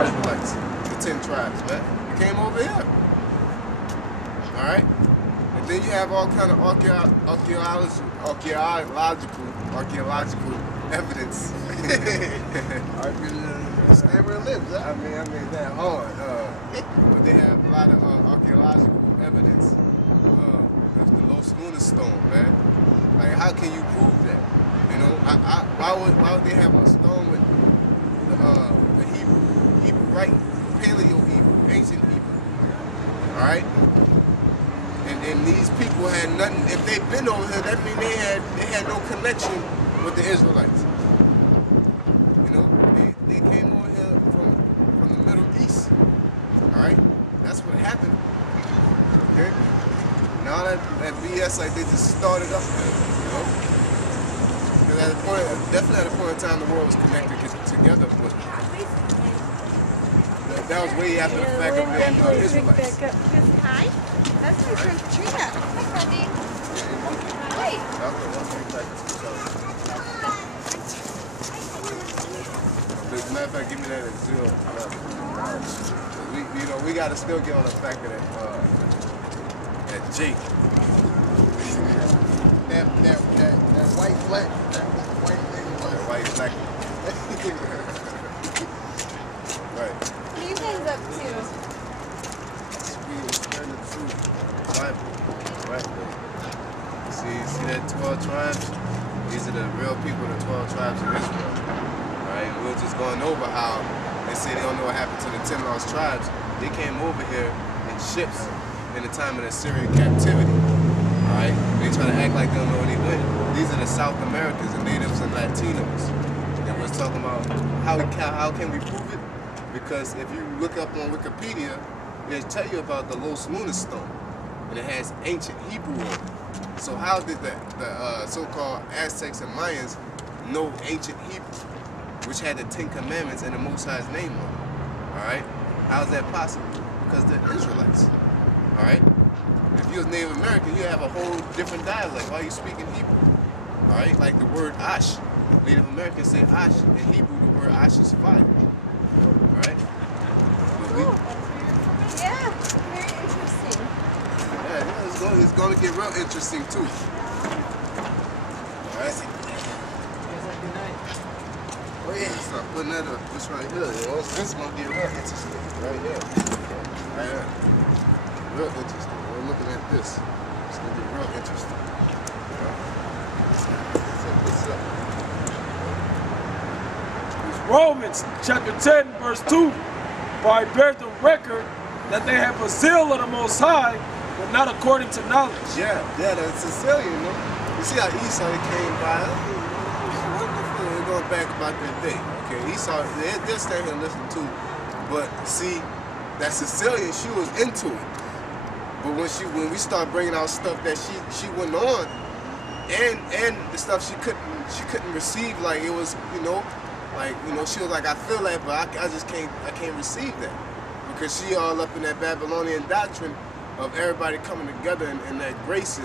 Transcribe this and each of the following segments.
Israelites, the 10 tribes, man. They came over here. All right? And then you have all kind of archaeological evidence. Stay where it lives, huh? I mean that hard. But they have a lot of archaeological evidence. The Los Lunas stone, man. Like, how can you prove that? You know, why would they have a stone with the Hebrew, right? Paleo Hebrew, ancient Hebrew. All right. And these people had nothing. If they've been over here, that means they had no connection with the Israelites. You know, they came over here from the Middle East. All right, that's what happened. Okay, and all that BS, like, they just started up there. You know, because definitely at a point in time, the world was connected together, but that was way after the fact of the Israelites. Hi. That's my friend Katrina. Hi, Freddie. Hi. As a matter of fact, give me that at 0. We got to still get on the fact of that Jake. That white black. That white black. Right. What are you guys up to? Bible, right? See that 12 tribes? These are the real people, the 12 tribes of Israel. Right? And we were just going over how they say they don't know what happened to the 10 lost tribes. They came over here in ships in the time of the Syrian captivity. Alright? They try to act like they don't know where they went. These are the South Americans, the natives and Latinos. And we're talking about how can we prove it? Because if you look up on Wikipedia, they tell you about the Los Lunas stone. And it has ancient Hebrew on it. So how did the so-called Aztecs and Mayans know ancient Hebrew, which had the 10 Commandments and the Most High's name on it? All right? How is that possible? Because they're Israelites. All right? If you was Native American, you have a whole different dialect. Why are you speaking Hebrew? All right? Like the word Ash. Native Americans say Ash. In Hebrew, the word Ash is fire. All right? Yeah, very interesting. Yeah, it's going to get real interesting too. Alright? Oh yeah, start putting that up. This right here, yo. This is going to get real interesting. Right here. Right here. Real interesting. We're looking at this. It's going to get real interesting. Check this up. Romans chapter 10, verse 2. For I bear the record that they have a zeal of the Most High, but not according to knowledge. Yeah, the Sicilian, you know. You see how Esau came by? Wonderful. We're going back about that day. Okay, Esau, they'll stand here and listen too. But see, that Sicilian, she was into it. But when we start bringing out stuff that she went on, and the stuff she couldn't receive, like it was, she was like, I feel that, but I can't receive that. Because she all up in that Babylonian doctrine of everybody coming together and that grace.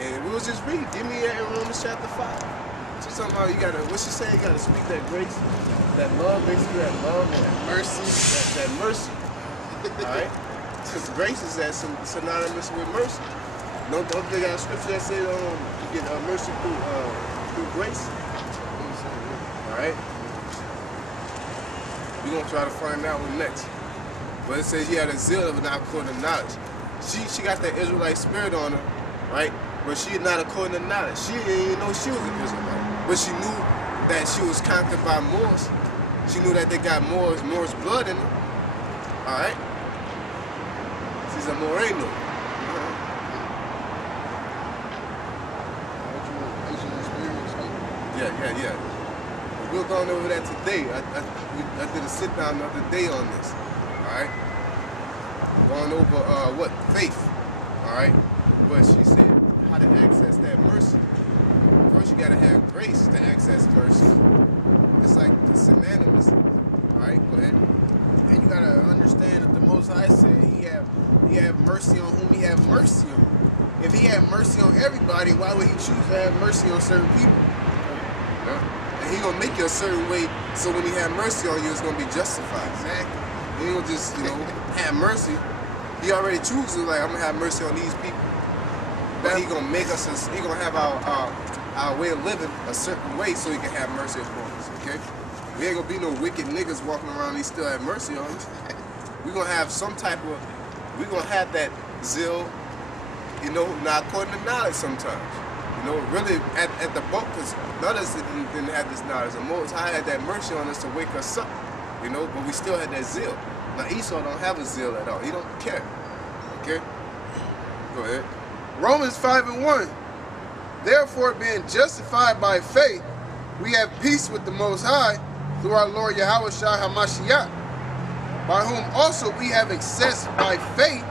And we was just reading. Give me that in Romans chapter 5. She's talking about what she say? You got to speak that grace, that love, basically that love and that mercy, that mercy. All right? Because grace is synonymous with mercy. Don't they got a scripture that says you get mercy through grace? All right? We're going to try to find that one next. But it says he had a zeal of not according to knowledge. She got that Israelite spirit on her, right? But she not according to knowledge. She didn't even know she was an Israelite. But she knew that she was conquered by Moors. She knew that they got Moors blood in her. All right? She's a Moreno. Yeah. We're going over that today. I did a sit down the other day on this. Alright? Going over faith. Alright? But she said how to access that mercy. First you gotta have grace to access mercy. It's like the synonymous. Alright, go ahead. And you gotta understand that the Most High said he have mercy on whom he have mercy on. If he had mercy on everybody, why would he choose to have mercy on certain people? Yeah. And he gonna make you a certain way, so when he have mercy on you, it's gonna be justified. Exactly. He ain't gonna just, have mercy. He already chooses, like, I'm gonna have mercy on these people. But he gonna make us, he gonna have our way of living a certain way so he can have mercy upon us, okay? We ain't gonna be no wicked niggas walking around and he still have mercy on us. We gonna have some type of, we gonna have that zeal, not according to knowledge sometimes. Really at the boat, because none of us didn't have this knowledge. The Most High had that mercy on us to wake us up, but we still had that zeal. Now Esau don't have a zeal at all. He don't care, okay? Go ahead. Romans 5:1. Therefore, being justified by faith, we have peace with the Most High through our Lord Yahushua HaMashiach, by whom also we have access by faith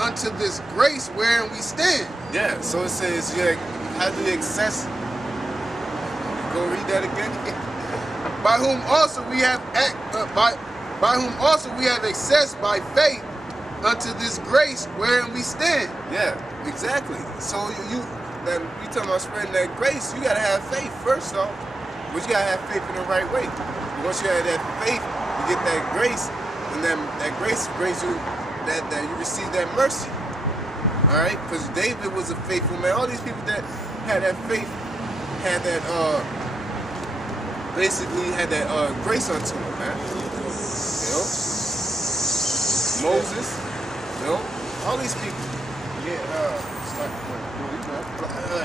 unto this grace wherein we stand. Yeah, so it says, how do you access? Go read that again. By whom also we have by whom also we have access by faith unto this grace wherein we stand. Yeah, exactly. So you talking about spreading that grace, you gotta have faith first off. But you gotta have faith in the right way. Once you have that faith, you get that grace, and then that grace brings you that you receive that mercy. Alright? Because David was a faithful man. All these people that had that faith had that basically had that grace unto them, man. Moses, all these people.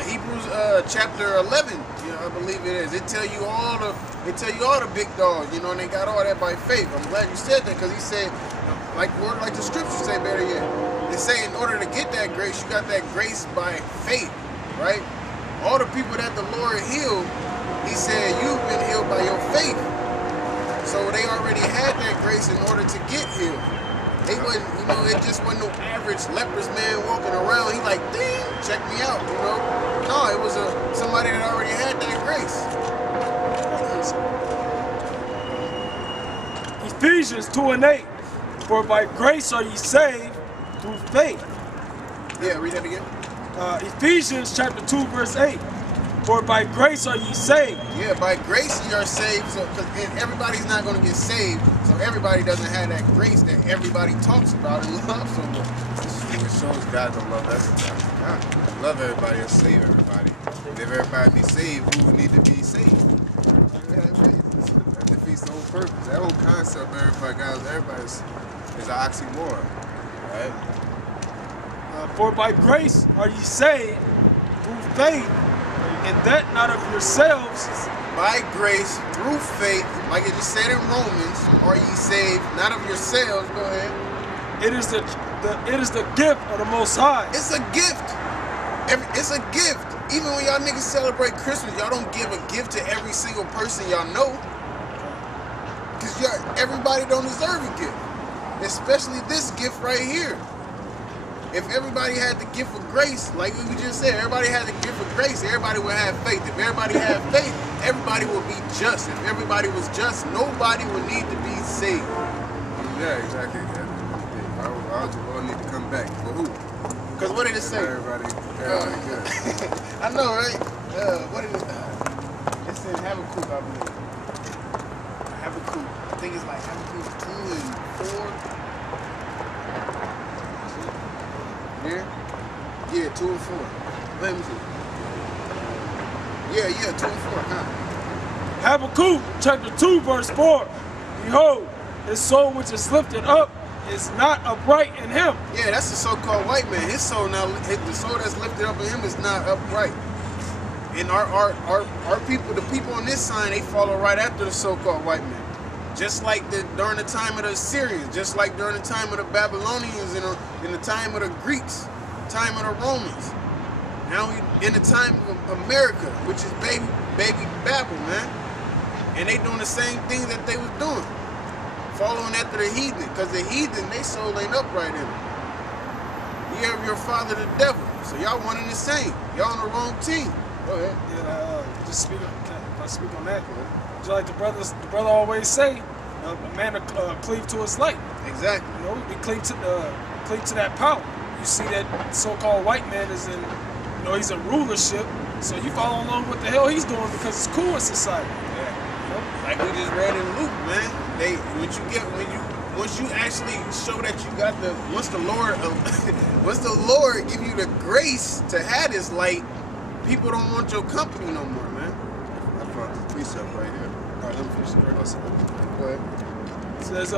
Hebrews chapter 11, I believe it is. It tell you all the big dogs, and they got all that by faith. I'm glad you said that, because he said, like the scriptures say better yet. They say in order to get that grace, you got that grace by faith, right? All the people that the Lord healed, he said, you've been healed by your faith. So they already had that grace in order to get healed. They wasn't, it just wasn't no average leprous man walking around. He like, ding, check me out, No, it was somebody that already had that grace. Ephesians 2:8. For by grace are ye saved through faith. Yeah, read that again. Ephesians chapter 2 verse 8. For by grace are ye saved. Yeah, by grace ye are saved. So, and everybody's not going to get saved. So everybody doesn't have that grace that everybody talks about and loves so much. It shows God don't love everybody. God love everybody and save everybody. And if everybody be saved, who would need to be saved? That defeats the whole purpose. That whole concept of everybody is an oxymoron, right? For by grace are ye saved through faith, and that not of yourselves. By grace, through faith, like it just said in Romans, are ye saved, not of yourselves. Go ahead. It is the gift of the Most High. It's a gift. It's a gift. Even when y'all niggas celebrate Christmas, y'all don't give a gift to every single person y'all know. Because everybody don't deserve a gift. Especially this gift right here. If everybody had the gift of grace, like we just said, everybody had the gift of grace, everybody would have faith. If everybody had faith, everybody would be just. If everybody was just, nobody would need to be saved. Yeah, exactly. All the Lord need to come back. For who? Because what did it say? Everybody good. I know, right? What did it say? It said Habakkuk, I believe. Habakkuk. I think it's like Habakkuk 2 and 4. Here? Yeah, 2 and 4. Let me see. Yeah, 2 and 4, huh? Habakkuk chapter 2 verse 4. Behold, his soul which is lifted up is not upright in him. Yeah, that's the so-called white man. His soul now, the soul that's lifted up in him is not upright. And our people, the people on this sign, they follow right after the so-called white man. Just like during the time of the Assyrians, just like during the time of the Babylonians, and in the time of the Greeks, time of the Romans. Now we in the time of America, which is baby Babel, man. And they doing the same thing that they was doing. Following after the heathen, because the heathen, they soul ain't upright in them. You have your father the devil, so y'all one and the same. Y'all on the wrong team. Go ahead. Yeah, just speak on that. Just like the brother always say, a man cleave to his light. Exactly. We cleave to that power. You see that so-called white man is in, he's in rulership, so you follow along what the hell he's doing because it's cool in society. Yeah, like we just read in Luke, man. Once you actually show that you got once the Lord give you the grace to have this light, people don't want your company no more, man. I found the precept right here. All right, let me finish the verse. Go ahead. It says,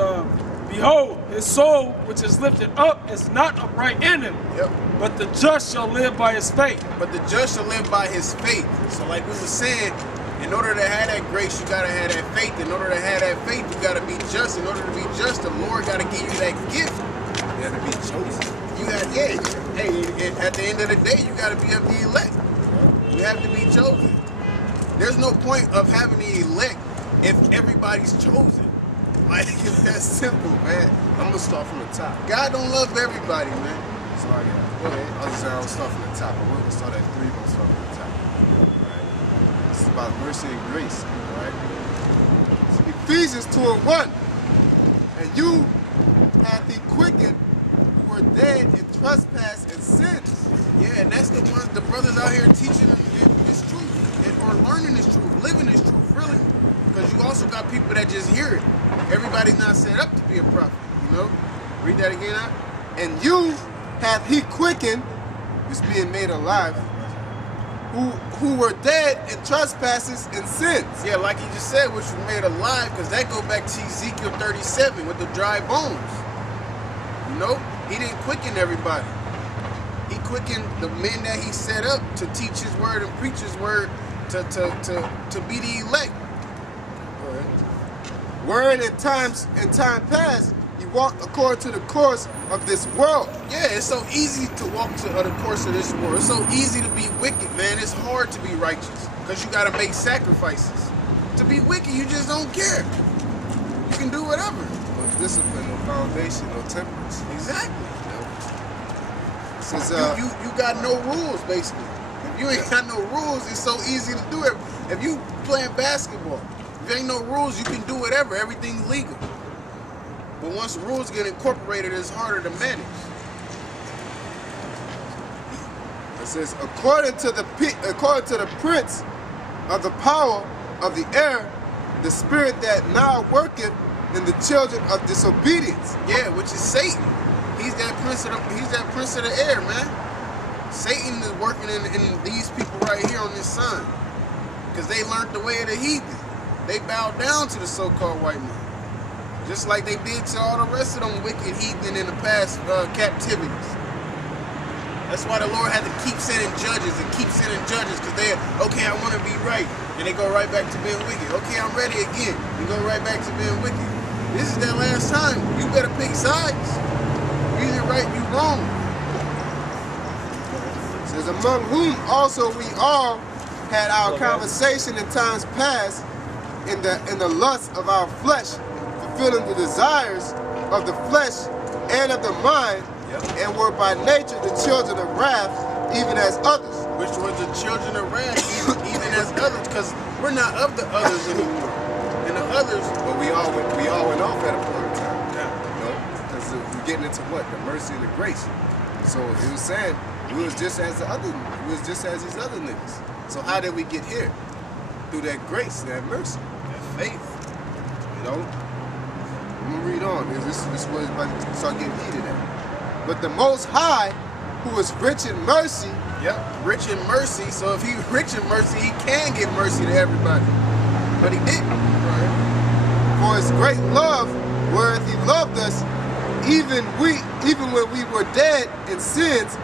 behold, his soul which is lifted up is not upright in him, Yep. but the just shall live by his faith. But the just shall live by his faith. So like we were saying, in order to have that grace, you gotta have that faith. In order to have that faith, you gotta be just. In order to be just, the Lord gotta give you that gift. You have to be chosen. You got, hey, at the end of the day, you gotta be of the elect. You have to be chosen. There's no point of having the elect if everybody's chosen. Like, it's that simple, man. I'm gonna start from the top. God don't love everybody, man. So I got. Go ahead. I was just saying I'm gonna start from the top. But we're gonna start at 3. We're gonna start from the top. Right? This is about mercy and grace. Right? So Ephesians 2:1. And you hath he quickened who were dead in trespass and sins. Yeah, and that's the ones, the brothers out here teaching this truth, or learning this truth, living this truth, really. Because you also got people that just hear it. Everybody's not set up to be a prophet, you know? Read that again out. And you hath he quickened, which being made alive, who were dead in trespasses and sins. Yeah, like he just said, which was made alive, because that go back to Ezekiel 37 with the dry bones. You know? He didn't quicken everybody. He quickened the men that he set up to teach his word and preach his word to be the elect. Wherein in time past, you walked according to the course of this world. Yeah, it's so easy to walk to the course of this world. It's so easy to be wicked, man. It's hard to be righteous because you got to make sacrifices. To be wicked, you just don't care. You can do whatever. No discipline, no foundation, no temperance. Exactly. Since, you got no rules, basically. If you ain't got no rules, it's so easy to do it. If you playing basketball, if there ain't no rules, you can do whatever. Everything's legal. But once the rules get incorporated, it's harder to manage. it says, according to the prince of the power of the air, the spirit that now worketh in the children of disobedience. Yeah, which is Satan. He's that prince of the air, man. Satan is working in these people right here on this sun. Because they learned the way of the heathen. They bowed down to the so-called white man. Just like they did to all the rest of them wicked heathen in the past captivities. That's why the Lord had to keep sending judges and keep sending judges, because they're, okay, I want to be right. And they go right back to being wicked. Okay, I'm ready again. You go right back to being wicked. This is their last time. You better pick sides. You either right, you wrong. It says, among whom also we all had our conversation in times past in the lust of our flesh, fulfilling the desires of the flesh and of the mind, and were by nature the children of wrath, even as others. Which were the children of wrath, even as others, because we're not of the others anymore. And the others, but we all went off at a point in time. You know, because we're getting into what? The mercy and the grace. So it was saying we was just as these other niggas. So how did we get here? Through that grace, that mercy, that faith. You know? I'm gonna read on. This is what it's about to start getting heated at. But the Most High, who is rich in mercy. Rich in mercy. So if he's rich in mercy, he can give mercy to everybody. But he didn't. Right? For his great love, wherewith he loved us, even when we were dead in sins,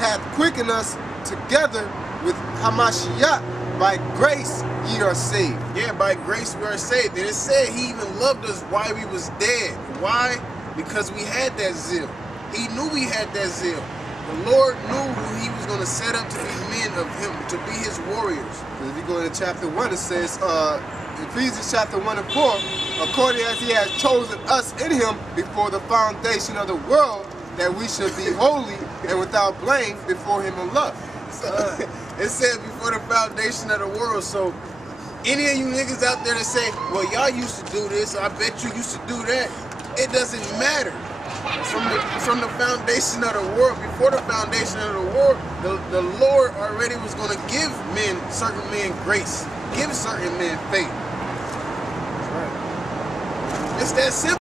hath quickened us together with Hamashiach. By grace ye are saved. Yeah, by grace we are saved. And it said he even loved us while we was dead. Why? Because we had that zeal. He knew we had that zeal. The Lord knew who he was going to set up to be men of him, to be his warriors. If you go into chapter 1, it says, Ephesians chapter 1 and 4, according as he has chosen us in him before the foundation of the world, that we should be holy and without blame before him in love. It said before the foundation of the world. So any of you niggas out there that say, well, y'all used to do this, I bet you used to do that, it doesn't matter. From the foundation of the world, before the foundation of the world, the Lord already was going to give certain men grace, give certain men faith. It's that simple.